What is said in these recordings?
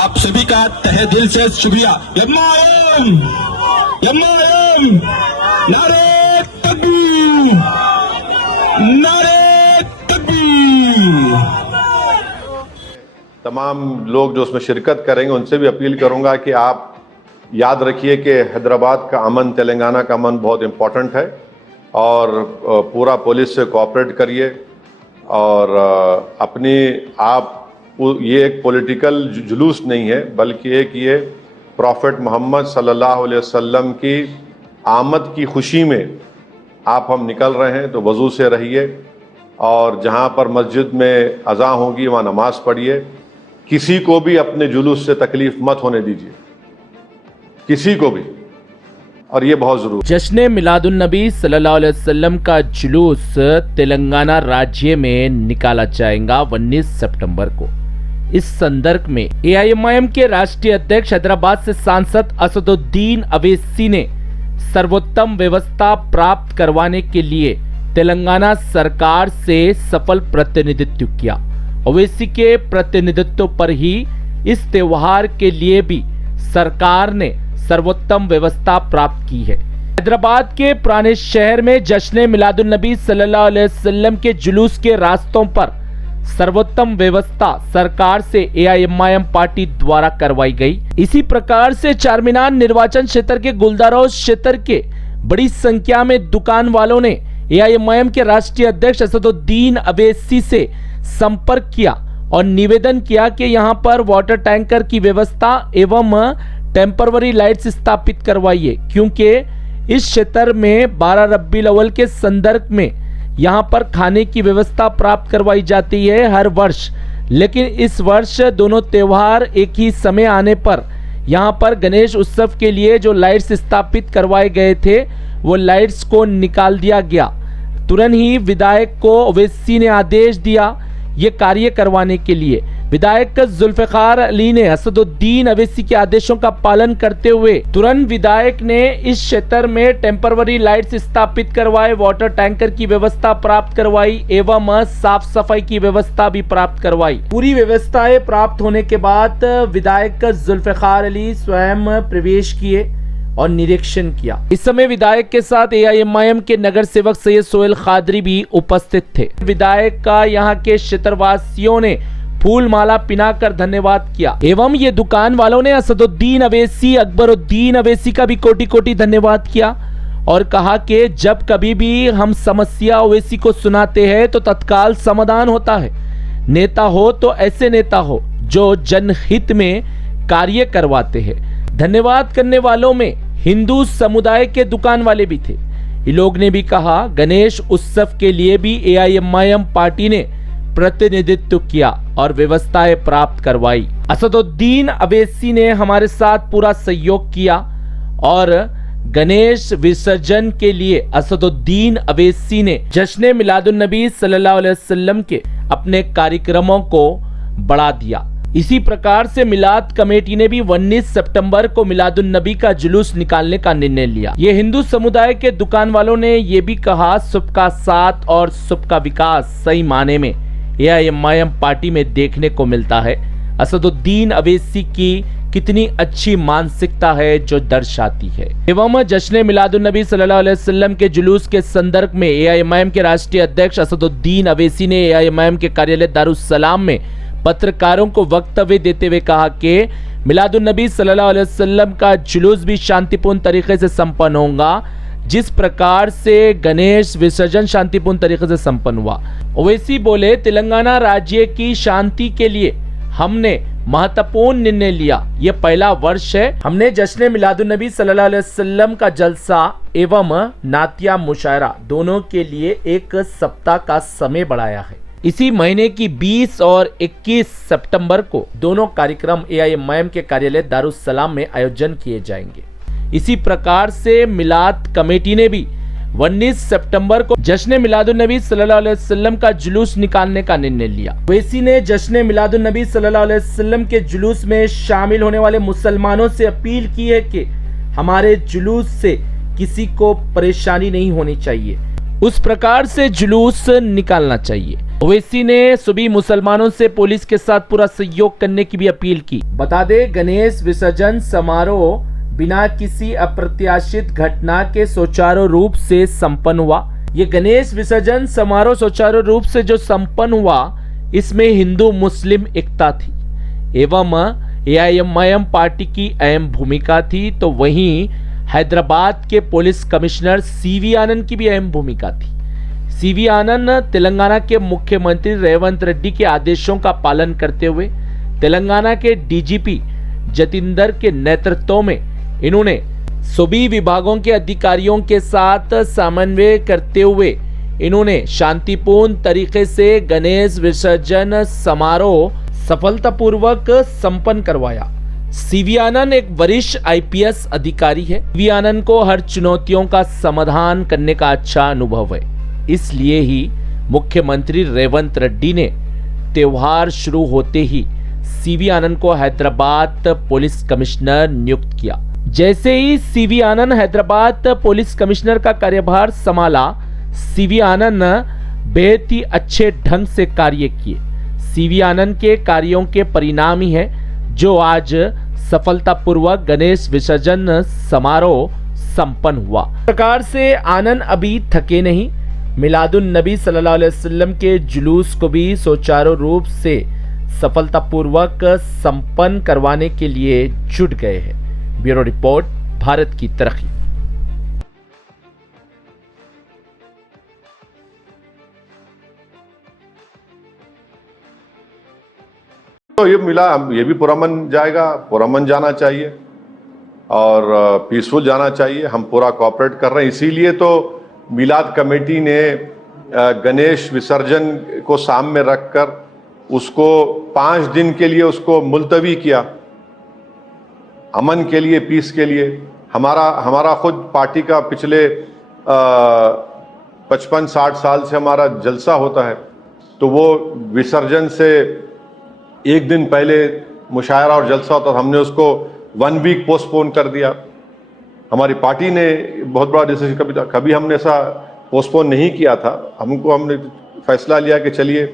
आप सभी का तहे दिल से शुक्रिया। यम्मायम यम्मायम, नारे तकबीर, नारे तकबीर। तमाम लोग जो उसमें शिरकत करेंगे उनसे भी अपील करूंगा कि आप याद रखिए कि हैदराबाद का अमन, तेलंगाना का अमन बहुत इम्पोर्टेंट है और पूरा पुलिस से कोऑपरेट करिए और अपनी आप ये एक पॉलिटिकल जुलूस नहीं है बल्कि एक ये प्रॉफिट मोहम्मद सल्लल्लाहु अलैहि वसल्लम की आमद की खुशी में आप हम निकल रहे हैं। तो वज़ू से रहिए और जहाँ पर मस्जिद में अज़ा होगी वहाँ नमाज़ पढ़िए। किसी को भी अपने जुलूस से तकलीफ मत होने दीजिए, किसी को भी, और ये बहुत जरूरी। जश्न मिलादुन नबी सल्लल्लाहु अलैहि वसल्लम का जुलूस तेलंगाना राज्य में निकाला जाएगा 19 सितंबर को। इस संदर्भ में एआईएमआईएम के राष्ट्रीय अध्यक्ष हैदराबाद से सांसद असदुद्दीन अवैसी ने सर्वोत्तम व्यवस्था प्राप्त करवाने के लिए तेलंगाना सरकार से सफल प्रतिनिधित्व किया। अवैसी के प्रतिनिधित्व पर ही इस त्योहार के लिए भी सरकार ने सर्वोत्तम व्यवस्था प्राप्त की है। हैदराबाद के पुराने शहर में जश्न मिलादुन नबी सल्लल्लाहु अलैहि वसल्लम के जुलूस के रास्तों पर सर्वोत्तम व्यवस्था सरकार से एआईएमआईएम पार्टी द्वारा करवाई गई। इसी प्रकार से चारमीनार निर्वाचन क्षेत्र के गुलदारोज क्षेत्र के बड़ी संख्या में दुकान वालों ने एआईएमआईएम के राष्ट्रीय अध्यक्ष असदुद्दीन अवैसी से संपर्क किया और निवेदन किया कि यहां पर वाटर टैंकर की व्यवस्था एवं टेम्परवरी लाइट्स स्थापित करवाइए, क्योंकि इस क्षेत्र में 12 रब्बीउल अव्वल के संदर्भ में यहाँ पर खाने की व्यवस्था प्राप्त करवाई जाती है हर वर्ष। लेकिन इस वर्ष दोनों त्योहार एक ही समय आने पर यहाँ पर गणेश उत्सव के लिए जो लाइट्स स्थापित करवाए गए थे वो लाइट्स को निकाल दिया गया। तुरंत ही विधायक को ओवैसी ने आदेश दिया ये कार्य करवाने के लिए। विधायक जुल्फिकार अली ने असदुद्दीन अवैसी के आदेशों का पालन करते हुए तुरंत विधायक ने इस क्षेत्र में टेम्परवरी लाइट्स स्थापित करवाए, वाटर टैंकर की व्यवस्था प्राप्त करवाई एवं साफ सफाई की व्यवस्था भी प्राप्त करवाई। पूरी व्यवस्थाएं प्राप्त होने के बाद विधायक जुल्फिकार अली स्वयं प्रवेश किए और निरीक्षण किया। इस समय विधायक के साथ एआईएमआईएम के नगर सेवक सैयद सोहेल खादरी भी उपस्थित थे। विधायक का यहाँ के क्षेत्रवासियों ने फूल माला पिनाकर धन्यवाद किया एवं ये दुकान वालों ने असदुद्दीन अवैसी, अकबरुद्दीन अवैसी का भी कोटि कोटि धन्यवाद किया और कहा कि जब कभी भी हम समस्या ओवैसी को सुनाते हैं तो तत्काल समाधान होता है। नेता हो तो ऐसे नेता हो जो जनहित में कार्य करवाते हैं। धन्यवाद करने वालों में हिंदू समुदाय के दुकान वाले भी थे। इन लोग ने भी कहा गणेश उत्सव के लिए भी एआईएमआईएम पार्टी ने प्रतिनिधित्व किया और व्यवस्थाएं प्राप्त करवाई। असदुद्दीन अवैसी ने हमारे साथ पूरा सहयोग किया और गणेश विसर्जन के लिए असदुद्दीन अवैसी ने जश्न मिलादुन नबी सल्लल्लाहु अलैहि वसल्लम के अपने कार्यक्रमों को बढ़ा दिया। इसी प्रकार से मिलाद कमेटी ने भी 19 सितंबर को मिलादुन नबी का जुलूस निकालने का निर्णय लिया। ये हिंदू समुदाय के दुकान वालों ने ये भी कहा सबका साथ और सबका विकास सही माने में एआईएमआईएम पार्टी में देखने को मिलता है। असदुद्दीन अवैसी की कितनी अच्छी मानसिकता है जो दर्शाती है। एवं जश्न मिलादुन नबी सल्लल्लाहु अलैहि वसल्लम के जुलूस के संदर्भ में एआईएमआईएम के राष्ट्रीय अध्यक्ष असदुद्दीन अवैसी ने एआईएमआईएम के कार्यालय दारुस्सलाम में पत्रकारों को वक्तव्य देते हुए कहा कि मिलादुन नबी सल्लल्लाहु अलैहि वसल्लम का जुलूस भी शांतिपूर्ण तरीके से संपन्न होगा, जिस प्रकार से गणेश विसर्जन शांतिपूर्ण तरीके से संपन्न हुआ। ओवैसी बोले तेलंगाना राज्य की शांति के लिए हमने महत्वपूर्ण निर्णय लिया। ये पहला वर्ष है हमने जश्न मिलादुन नबी सल्लल्लाहु अलैहि वसल्लम का जलसा एवं नातिया मुशायरा दोनों के लिए 1 सप्ताह का समय बढ़ाया है। इसी महीने की 20 और 21 सितंबर को दोनों कार्यक्रम एआईएमआईएम के कार्यालय दारुस्सलाम में आयोजन किए जाएंगे। इसी प्रकार से मिलाद कमेटी ने भी 19 सितंबर को जश्न मिलादुन नबी सल्लल्लाहु अलैहि वसल्लम का जुलूस निकालने का निर्णय लिया। ओवैसी ने जश्न मिलादुन नबी सल्लल्लाहु अलैहि वसल्लम के जुलूस में शामिल होने वाले मुसलमानों से अपील की है कि हमारे जुलूस से किसी को परेशानी नहीं होनी चाहिए, उस प्रकार से जुलूस निकालना चाहिए। ओवैसी ने सभी मुसलमानों से पुलिस के साथ पूरा सहयोग करने की भी अपील की। बता दे, गणेश विसर्जन समारोह बिना किसी अप्रत्याशित घटना के सुचारू रूप से संपन्न हुआ। ये गणेश विसर्जन समारोह सुचारू रूप से जो संपन्न हुआ, इसमें हिंदू मुस्लिम एकता थी एवं एआईएमआईएम पार्टी की अहम भूमिका थी। तो वहीं हैदराबाद के पुलिस कमिश्नर सीवी आनंद की भी अहम भूमिका थी। सीवी आनंद तेलंगाना के मुख्यमंत्री रेवंत रेड्डी के आदेशों का पालन करते हुए तेलंगाना के डीजीपी जतिंदर के नेतृत्व में इन्होंने सभी विभागों के अधिकारियों के साथ समन्वय करते हुए इन्होंने शांतिपूर्ण तरीके से गणेश विसर्जन समारोह सफलतापूर्वक संपन्न करवाया। सीवी आनंद एक वरिष्ठ आईपीएस अधिकारी है। सीवी आनंद को हर चुनौतियों का समाधान करने का अच्छा अनुभव है, इसलिए ही मुख्यमंत्री रेवंत रेड्डी ने त्योहार शुरू होते ही सीवी आनंद को हैदराबाद पुलिस कमिश्नर नियुक्त किया। जैसे ही सीवी आनंद हैदराबाद पुलिस कमिश्नर का कार्यभार संभाला, सीवी आनंद बेहद ही अच्छे ढंग से कार्य किए। सीवी आनंद के कार्यों के परिणाम ही है जो आज सफलतापूर्वक गणेश विसर्जन समारोह संपन्न हुआ। इस प्रकार से आनंद अभी थके नहीं, मिलादुन नबी सल्लल्लाहु अलैहि वसल्लम के जुलूस को भी सुचारू रूप से सफलतापूर्वक संपन्न करवाने के लिए जुट गए हैं। ब्यूरो रिपोर्ट, भारत की तरक्की। तो ये मिला, ये भी पुरअमन जाएगा, पुरअमन जाना चाहिए और पीसफुल जाना चाहिए। हम पूरा कोऑपरेट कर रहे हैं, इसीलिए तो मिलाद कमेटी ने गणेश विसर्जन को सामने रखकर उसको 5 दिन के लिए उसको मुलतवी किया, अमन के लिए, पीस के लिए। हमारा खुद पार्टी का पिछले 55-60 साल से हमारा जलसा होता है, तो वो विसर्जन से एक दिन पहले मुशायरा और जलसा होता था, हमने उसको 1 वीक पोस्टपोन कर दिया। हमारी पार्टी ने बहुत बड़ा डिसीजन, कभी हमने ऐसा पोस्टपोन नहीं किया था। हमने फैसला लिया कि चलिए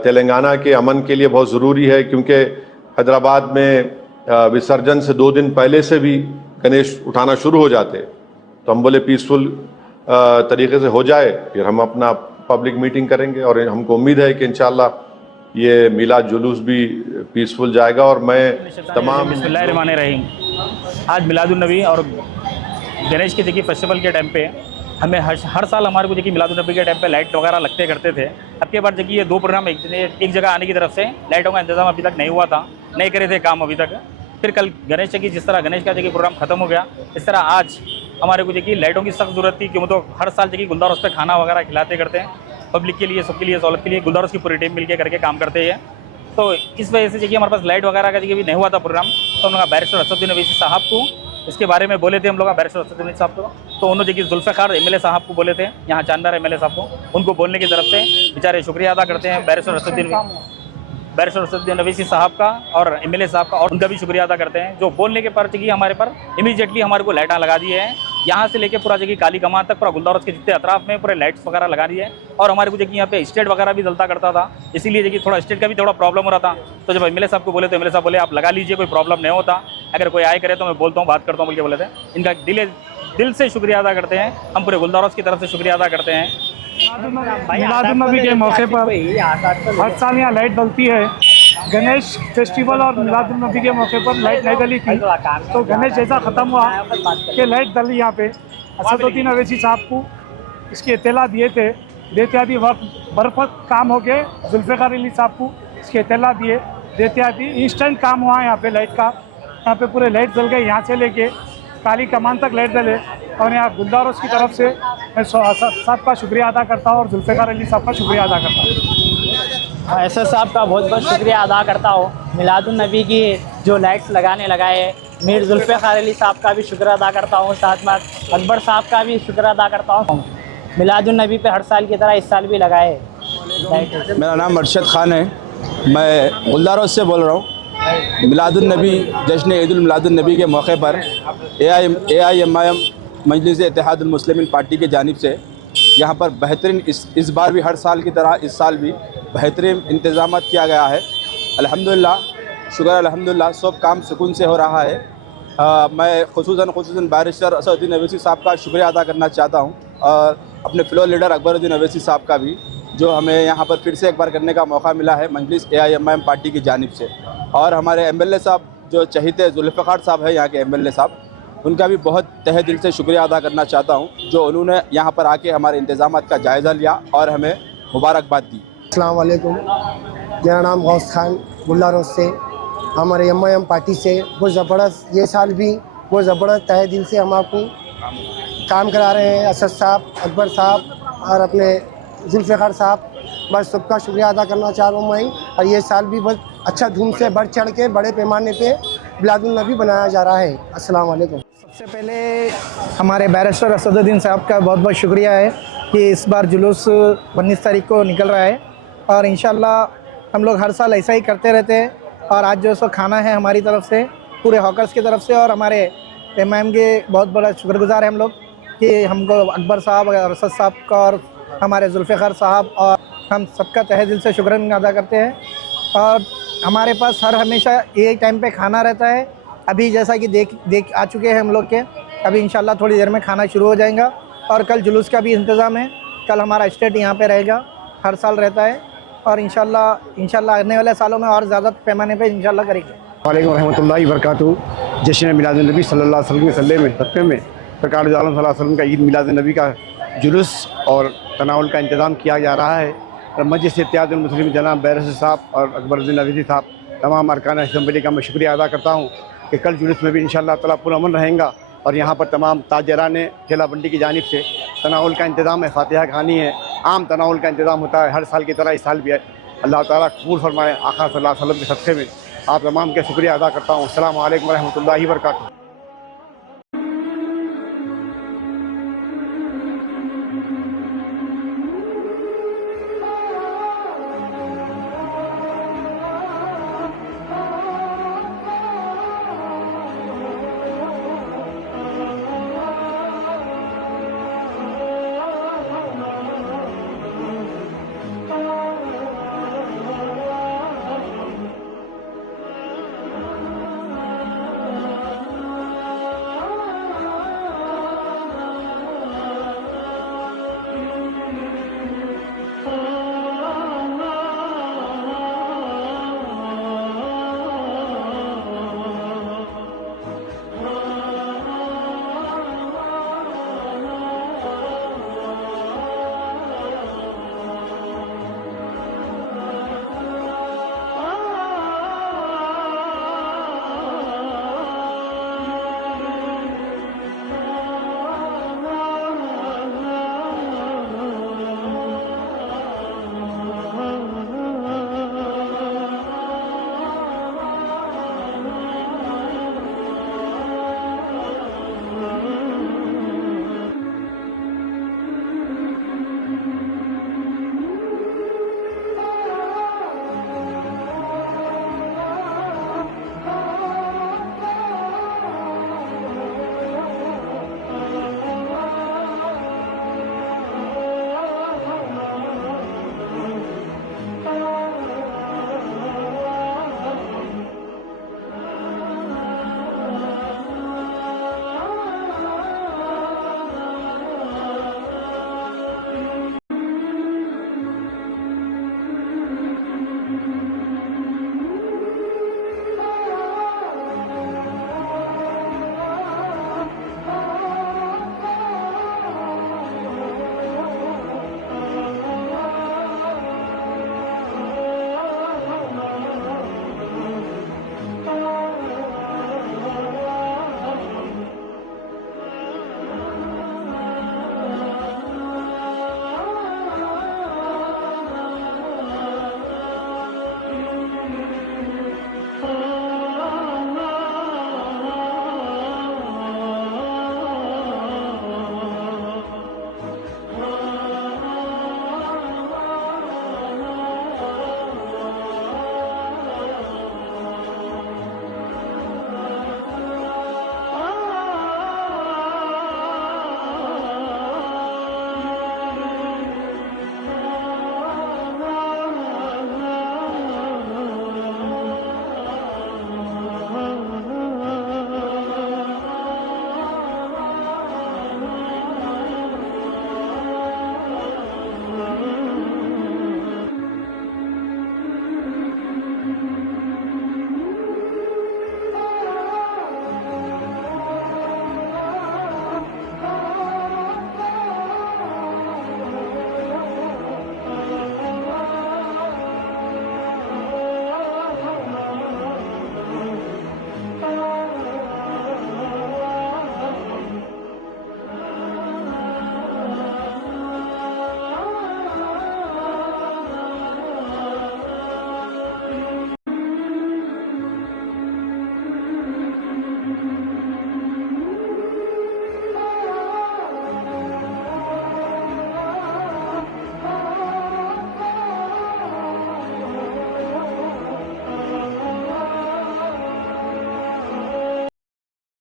तेलंगाना के अमन के लिए बहुत ज़रूरी है, क्योंकि हैदराबाद में विसर्जन से 2 दिन पहले से भी गणेश उठाना शुरू हो जाते, तो हम बोले पीसफुल तरीके से हो जाए, फिर हम अपना पब्लिक मीटिंग करेंगे। और हमको उम्मीद है कि इंशाल्लाह ये मिलाद जुलूस भी पीसफुल जाएगा। और मैं तमाम बिस्मिल्लाहिर्रहमानिर्रहीम, आज मिलादुन्नबी और गणेश के देखिए फेस्टिवल के टाइम पे हमें हर साल हमारे को देखिए मिलादुन्नबी के टाइम पे लाइट वगैरह लगते करते थे। अब के बाद देखिए ये 2 प्रोग्राम एक जगह आने की तरफ से लाइटों का इंतजाम अभी तक नहीं हुआ था, नहीं करे थे काम अभी तक। फिर कल गणेश जी की जिस तरह गणेश का देखिए प्रोग्राम खत्म हो गया, इस तरह आज हमारे को देखिए लाइटों की सख्त जरूरत थी, क्यों तो हर साल देखिए गुलदार उस पर खाना वगैरह खिलाते करते हैं पब्लिक के लिए, सबके लिए, सहूलत के लिए। गुलदार की पूरी टीम मिलकर करके काम करते हैं, तो इस वजह से देखिए हमारे पास लाइट वगैरह का देखिए भी नहीं हुआ था प्रोग्राम। तो हम लोग बैरिस्टर असदुद्दीन अवैसी साहब को इसके बारे में बोले थे, हम लोग बैरिस्टर असदुद्दीन साहब को, तो उन्होंने देखिए जुल्फ़िकार एमएलए साहब को बोले थे, यहाँ चांदार एमएलए साहब को, उनको बोलने की तरफ से बेचारे शुक्रिया अदा करते हैं बैरिस्टर असदुद्दीन अवैसी साहब का और एमएलए साहब का, और उनका भी शुक्रिया अदा करते हैं जो बोलने के पर देखिए हमारे पर इमीडिएटली हमारे को लाइटें लगा दी है। यहाँ से लेके पूरा जगह काली कमान तक पूरा गुलदार के जितने अतराफ में पूरे लाइट्स वगैरह लगा दी है। और हमारे को देखिए यहाँ पे स्टेट वगैरह भी जलता करता था, इसीलिए देखिए थोड़ा स्टेट का भी थोड़ा प्रॉब्लम हो रहा था। तो जब एमएलए साहब को बोले तो एमएलए साहब बोले आप लगा लीजिए, कोई प्रॉब्लम नहीं होता, अगर कोई आए करे तो मैं बोलता हूँ, बात करता हूँ बोल के बोले थे। इनका दिल से शुक्रिया अदा करते हैं, हम पूरे गुलदारों की तरफ से शुक्रिया अदा करते हैं। मिलादुन्नबी के मौके पर हर साल यहाँ लाइट डलती है। गणेश फेस्टिवल और मिलादुन्नबी के मौके पर लाइट नहीं डली थी, तो गणेश जैसा ख़त्म हुआ कि लाइट डली यहाँ पे। असदुद्दीन अवैसी साहब को इसकी इत्तला दिए थे, देते आदि वक्त बर्फ काम हो गए। जुल्फ़िकार अली साहब को इसकी इत्तला दिए, देते आदि इंस्टेंट काम हुआ यहाँ पे लाइट का। यहाँ पे पूरे लाइट जल गए, यहाँ से लेके काली कमान तक लाइट डले। और यहाँ गुलदारों की तरफ से मैं साहब का शुक्रिया अदा करता हूँ और जुल्फ़िकार अली साहब का शुक्रिया अदा करता हूँ। एसएस साहब का बहुत बहुत शुक्रिया अदा करता हूँ। मिलादुन्नबी की जो लाइट्स लगाने लगाए, मीर जुल्फ़िकार अली साहब का भी शुक्र अदा करता हूँ, साथ में अकबर साहब का भी शुक्र अदा करता हूँ। मिलादुन्नबी पे हर साल की तरह इस साल भी लगाए लाइट। मेरा नाम अरशद खान है, मैं गुलदारों से बोल रहा हूँ। मिलादुन्नबी जश्न ईदुल मिलादुन्नबी के मौके पर एआईएमआईएम मजलिस इत्तेहादुल मुस्लिमीन पार्टी की जानिब से यहाँ पर बेहतरीन इस बार भी हर साल की तरह इस साल भी बेहतरीन इंतज़ाम किया गया है। अल्हम्दुलिल्लाह, शुक्र अल्हम्दुलिल्लाह, सब काम सुकून से हो रहा है। मैं खुसूसन बैरिस्टर असदुद्दीन अवैसी साहब का शुक्रिया अदा करना चाहता हूँ, और अपने फ्लोर लीडर अकबरुद्दीन अवैसी साहब का भी, जो हमें यहाँ पर फिर से एक बार करने का मौका मिला है मजलिस AIMIM पार्टी की जानिब से। और हमारे MLA साहब जो चहीते जुल्फ़िकार साहब है यहाँ के MLA साहब, उनका भी बहुत तहे दिल से शुक्रिया अदा करना चाहता हूँ, जो उन्होंने यहाँ पर आके हमारे इंतज़ामात का जायज़ा लिया और हमें मुबारकबाद दी। अस्सलाम वालेकुम, मेरा नाम गौस खान गुल्ला रोड से, हमारे MIM पार्टी से वो ज़बरदस्त, ये साल भी वो ज़बरदस्त तहे दिल से हम आपको काम करा रहे हैं। असद साहब, अकबर साहब और अपने जुल्फ़िकार साहब, बस सबका शुक्रिया अदा करना चाह रहा हूँ मैं। और ये साल भी बस अच्छा धूम से बढ़ चढ़ के बड़े पैमाने पे मिलादुन नबी बनाया जा रहा है। अस्सलाम वालेकुम। सबसे पहले हमारे बैरिस्टर असदुद्दीन साहब का बहुत बहुत शुक्रिया है कि इस बार जुलूस 19 तारीख को निकल रहा है, और इंशाल्लाह हम लोग हर साल ऐसा ही करते रहते हैं। और आज जो सो खाना है हमारी तरफ से, पूरे हॉकर्स की तरफ से, और हमारे MIM के बहुत बड़ा शुक्रगुजार हैं हम लोग कि हमको अकबर साहब और असद साहब का और हमारे जुल्फ़िकार साहब और हम सबका तहे दिल से शुक्रान अदा करते हैं। और हमारे पास हर हमेशा एक टाइम पे खाना रहता है। अभी जैसा कि देख आ चुके हैं हम लोग के, अभी इंशाल्लाह थोड़ी देर में खाना शुरू हो जाएगा। और कल जुलूस का भी इंतज़ाम है, कल हमारा स्टेट यहाँ पे रहेगा, हर साल रहता है, और इंशाल्लाह आने वाले सालों में और ज़्यादा पैमाने पे इंशाल्लाह करेंगे। वालेकुम रहमतुल्लाहि व बरकातुहू। जश्न मिलादुन नबी सल्लल्लाहु अलैहि वसल्लम में सत्ते में सरकार दो आलम सल्लल्लाहु अलैहि वसल्लम का ईद मिलादुन नबी का जुलूस और तनावुल का इंतज़ाम किया जा रहा है। और मजलिस इत्तेहादुल मुस्लिमीन जनाब बैरिस्टर साहब और अकबरुद्दीन अवैसी साहब, तमाम अरकान असम्बली का मैं शुक्रिया अदा करता हूँ कि कल जुलूस में भी इंशाअल्लाह ताला पुरअमन रहेगा। और यहाँ पर तमाम ताजरान ठेला बंडी की जानिब से तनावुल का इंतज़ाम है, फातिहा खानी है, आम तनावुल का इंतज़ाम होता है हर साल की तरह, इस साल भी है। अल्लाह ताला कबूल फरमाए। आका सल्लल्लाहु अलैहि वसल्लम के सदक़े में आप तमाम के शुक्रिया अदा करता हूँ। अस्सलामु अलैकुम व रहमतुल्लाहि व बरकातुहू।